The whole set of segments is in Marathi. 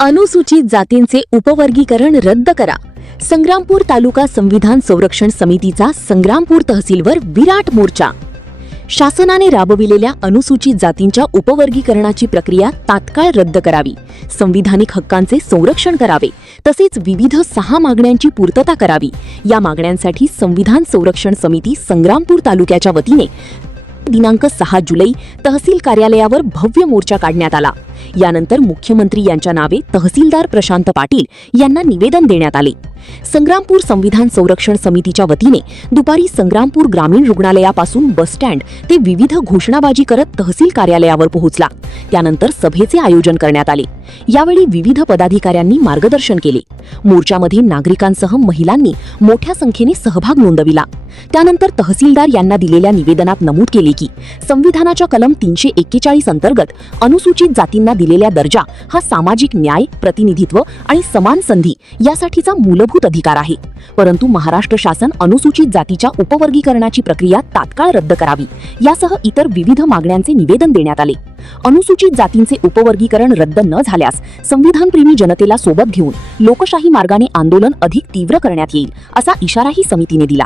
अनुसूचित जातींचे उपवर्गीकरण रद्द करा. संग्रामपूर तालुका संविधान संरक्षण समितीचा संग्रामपूर तहसीलवर विराट मोर्चा. शासनाने राबविलेल्या अनुसूचित जातींच्या उपवर्गीकरणाची प्रक्रिया तात्काळ रद्द करावी, संविधानिक हक्कांचे संरक्षण करावे, तसेच विविध 6 मागण्यांची पूर्तता करावी. या मागण्यांसाठी संविधान संरक्षण समिती संग्रामपूर तालुक्याच्या वतीने दिनांक 6 जुलै तहसील कार्यालयावर भव्य मोर्चा काढण्यात आला. यानंतर मुख्यमंत्री यांच्या नावे तहसीलदार प्रशांत पाटील यांना निवेदन देण्यात आले. संग्रामपूर संविधान संरक्षण समितीच्या वतीने दुपारी संग्रामपूर ग्रामीण रुग्णालयापासून बस स्टँड ते विविध घोषणाबाजी करत तहसील कार्यालयावर पोहोचला. त्यानंतर सभेचे आयोजन करण्यात आले. यावेळी विविध पदाधिकाऱ्यांनी मार्गदर्शन केले. मोर्चामध्ये नागरिकांसह महिलांनी मोठ्या संख्येने सहभाग नोंदविला. त्यानंतर तहसीलदार यांना दिलेल्या निवेदनात नमूद केले की संविधानाच्या कलम 341 अंतर्गत अनुसूचित जातींना दिलेला दर्जा हा सामाजिक न्याय, प्रतिनिधित्व आणि समान संधी यासाठीचा मूलभूत अधिकार आहे. परंतु महाराष्ट्र शासन अनुसूचित जातीच्या उपवर्गीकरणाची प्रक्रिया तात्काळ रद्द करावी यासह इतर विविध मागण्यांचे निवेदन देण्यात आले. अनुसूचित जातींचे उपवर्गीकरण रद्द न झाल्यास संविधानप्रेमी जनतेला सोबत घेऊन लोकशाही मार्गाने आंदोलन अधिक तीव्र करण्यात येईल असा इशाराही समितीने दिला.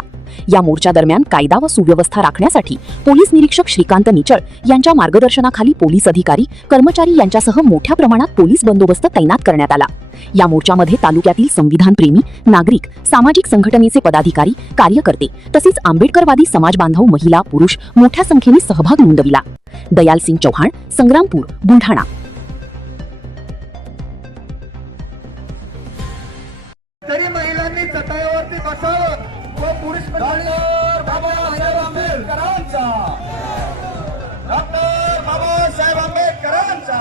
या मोर्चा दरम्यान कायदा व सुव्यवस्था राखण्यासाठी पोलीस निरीक्षक श्रीकांत निचळ यांच्या मार्गदर्शनाखाली पोलीस अधिकारी, कर्मचारी यांच्यासह मोठ्या प्रमाणात पोलीस बंदोबस्त तैनात करण्यात आला. या मोर्चामध्ये तालुक्यातील संविधानप्रेमी नागरिक, सामाजिक संघटनेचे पदाधिकारी, कार्यकर्ते तसेच आंबेडकरवादी समाज बांधव महिला, पुरुष मोठ्या संख्येने सहभाग नोंदविला. दयाल सिंग चौहान, संग्रामपूर, बुलढाणा. तरी महिलांनी चटाईवरती बसावं व पुरुष बाबासाहेब आंबेडकरांचा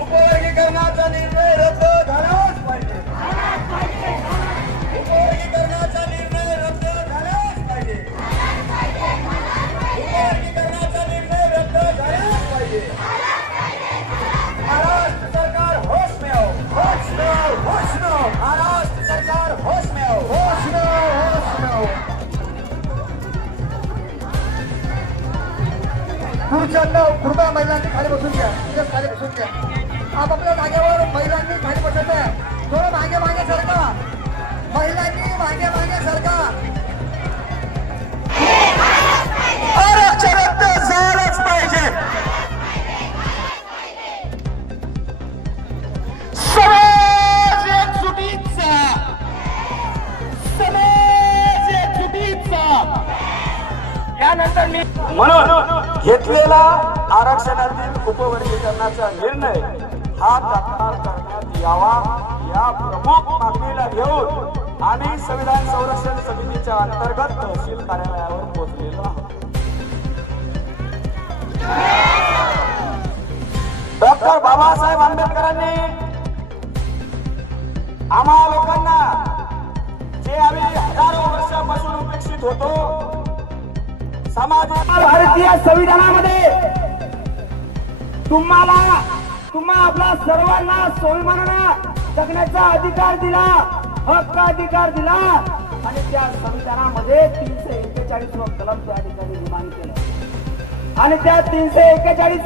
उपवर्गीकरणाचा निर्णय रद्द झालाच पाहिजे. उपवर्गीकरणाचा निर्णय रद्द झालाच पाहिजे. उपवर्गीकरणाचा निर्णय रद्द झालाच पाहिजे. महाराष्ट्र सरकार होश में आओ, होश में आओ, होश में आओ. महाराष्ट्र सरकार होश में आओ, होश में आओ, होश में आओ. पुरुषांना कृपया महिलांनी खाली बसून घ्या, खाली बसून घ्या. आपापल्या जागेवर महिलांनी खाली बसायचं आहे. थोडं मागे मागे सरका, महिलांनी मागे मागे सरका. आरक्षण रद्द झालंच पाहिजे. समाज एकजुटीचा, समाज एकजुटीचा. यानंतर मी म्हणून घेतलेला आरक्षणातील उपवर्गीकरणाचा निर्णय हा तात्काळ करण्यात यावा या प्रमुख मागणीला घेऊन आम्ही संविधान संरक्षण समितीच्या अंतर्गत तहसील कार्यालयावर पोहोचलेलो आहोत. डॉक्टर बाबासाहेब आंबेडकरांनी आम्हा लोकांना जे आम्ही हजारो वर्षापासून उपेक्षित होतो भारतीय संविधानामध्ये तुम्हा आपला सर्वांना स्वाभिमानाने जगण्याचा अधिकार दिला, हक्क अधिकार दिला आणि त्या संविधानामध्ये 341 कलम त्या ठिकाणी निर्माण केलं आणि त्या 341